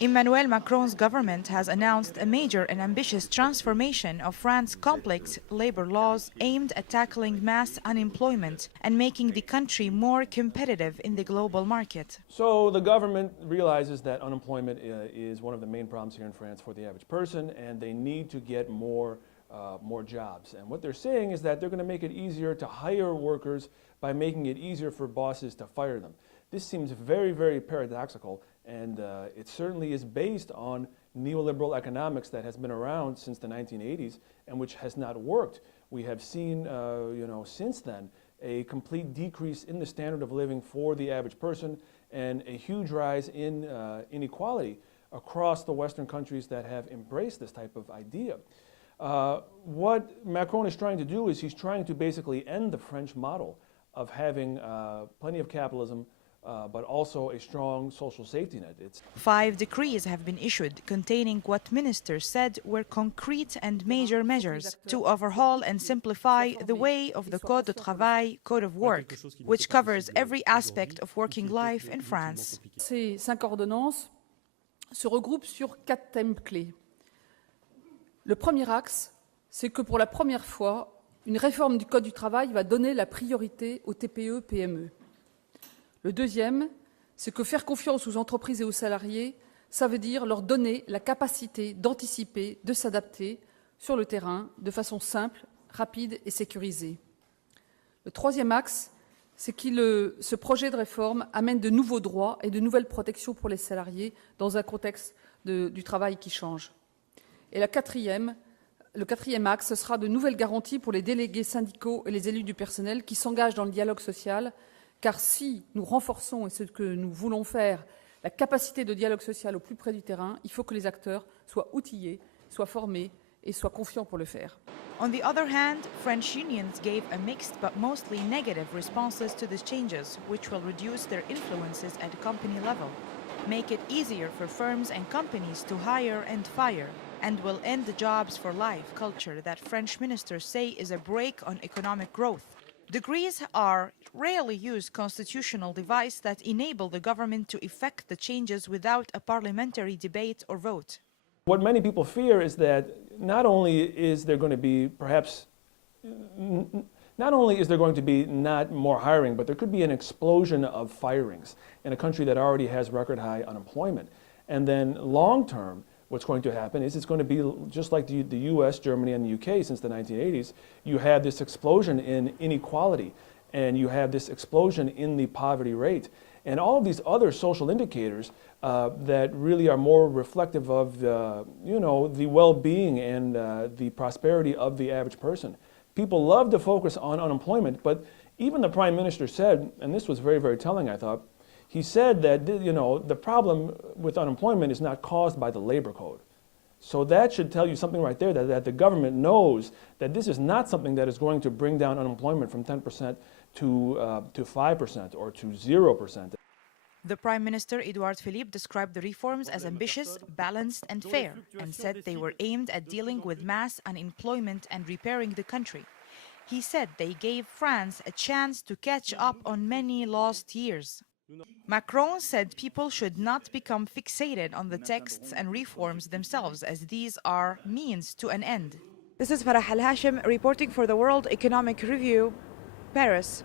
Emmanuel Macron's government has announced a major and ambitious transformation of France's complex labor laws aimed at tackling mass unemployment and making the country more competitive in the global market. So the government realizes that unemployment is one of the main problems here in France for the average person, and they need to get more jobs. And what they're saying is that they're going to make it easier to hire workers by making it easier for bosses to fire them. This seems very, very paradoxical, and it certainly is based on neoliberal economics that has been around since the 1980s and which has not worked. We have seen, since then, a complete decrease in the standard of living for the average person and a huge rise in inequality across the Western countries that have embraced this type of idea. What Macron is trying to do is he's trying to basically end the French model of having plenty of capitalism, but also a strong social safety net. 5 decrees have been issued containing what ministers said were concrete and major measures to overhaul and simplify the way of the Code du Travail, Code of Work, which covers every aspect of working life in France. Ces 5 ordonnances se regroupent sur 4 thèmes clés. Le premier axe, c'est que pour la première fois, une réforme du Code du travail va donner la priorité aux TPE-PME. Le deuxième, c'est que faire confiance aux entreprises et aux salariés, ça veut dire leur donner la capacité d'anticiper, de s'adapter sur le terrain de façon simple, rapide et sécurisée. Le troisième axe, c'est que ce projet de réforme amène de nouveaux droits et de nouvelles protections pour les salariés dans un contexte du travail qui change. Et le quatrième axe, ce sera de nouvelles garanties pour les délégués syndicaux et les élus du personnel qui s'engagent dans le dialogue social, car si nous renforçons, et ce que nous voulons faire, la capacité de dialogue social au plus près du terrain, il faut que les acteurs soient outillés, soient formés et soient confiants pour le faire. On the other hand, French unions gave a mixed but mostly negative responses to these changes, which will reduce their influences at company level, make it easier for firms and companies to hire and fire, and will end the jobs for life culture that French ministers say is a brake on economic growth. Decrees are rarely used constitutional device that enable the government to effect the changes without a parliamentary debate or vote. What many people fear is that not only is there going to be not more hiring, but there could be an explosion of firings in a country that already has record high unemployment. And then long term, what's going to happen is it's going to be just like the US, Germany, and the UK since the 1980s. You have this explosion in inequality, and you have this explosion in the poverty rate. And all of these other social indicators that really are more reflective of the well-being and the prosperity of the average person. People love to focus on unemployment, but even the Prime Minister said, and this was very, very telling, I thought, he said that the problem with unemployment is not caused by the labor code. So that should tell you something right there, that the government knows that this is not something that is going to bring down unemployment from 10% to 5% or to 0%. The Prime Minister, Edouard Philippe, described the reforms as ambitious, balanced and fair, and said they were aimed at dealing with mass unemployment and repairing the country. He said they gave France a chance to catch up on many lost years. Macron said people should not become fixated on the texts and reforms themselves, as these are means to an end. This is Farrah ELHachem reporting for the World Economic Review, Paris.